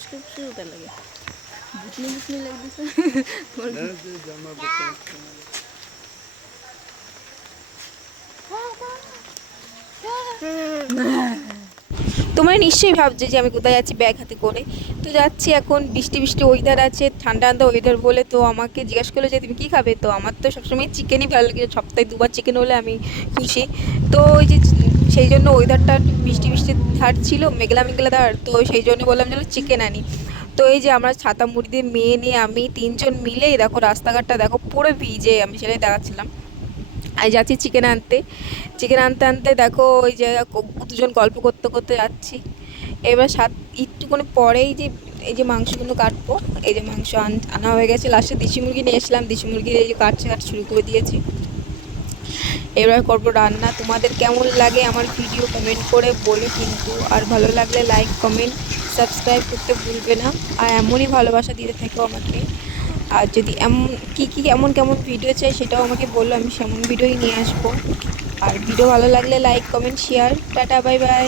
বসকে বসে লাগে। বুঝনি বুঝনি লাগতেছে। তোমার তোমরা নিশ্চয়ই ভাবছ যে আমি কোথায় যাচ্ছি ব্যাগ হাতে করে। তো যাচ্ছি এখন বৃষ্টি বৃষ্টি ওয়েদার আছে ঠান্ডা ঠান্ডা ওয়েদার বলে তো আমাকে জিজ্ঞাসা করল যে তুমি কী খাবে? তো আমার তো সবসময় চিকেনই ভালো লাগে। সপ্তাহে দুবার চিকেন হলে আমি খুশি। তো ওই যে সেই জন্য ওয়েদারটা বৃষ্টি বৃষ্টি ধার ছিল, মেঘলা মেঘলা ধার, তো সেই জন্য বললাম যেন চিকেন আনি। তো এই যে আমরা ছাতা মুড়ি দিয়ে মেয়ে নিয়ে আমি তিনজন মিলে দেখো রাস্তাঘাটটা দেখো পুরো ভিজে আমি সেটাই দেখাচ্ছিলাম। আর যাচ্ছি চিকেন আনতে। চিকেন আনতে আনতে দেখো ওই যে দুজন গল্প করতে করতে যাচ্ছি। এবার সাত, একটুখানি পরেই যে, এই যে মাংসগুলো কাটবো, এই যে মাংস আন- আনা হয়ে গেছে। লাস্টে দেশি মুরগি নিয়ে এসলাম দেশি মুরগি এই যে কাটছে কাট শুরু করে দিয়েছি। এবার করব রান্না। তোমাদের কেমন লাগে আমার ভিডিও কমেন্ট করে বলো কিন্তু। আর ভালো লাগলে লাইক কমেন্ট সাবস্ক্রাইব করতে ভুলবে না। আর এমনই ভালোবাসা দিতে থাকো আমাকে। আর যদি এমন, কী কী এমন কেমন ভিডিও চাই সেটাও আমাকে বলল আমি সেমন ভিডিওই নিয়ে আসব। আর ভিডিও ভালো লাগলে like comment share tata bye bye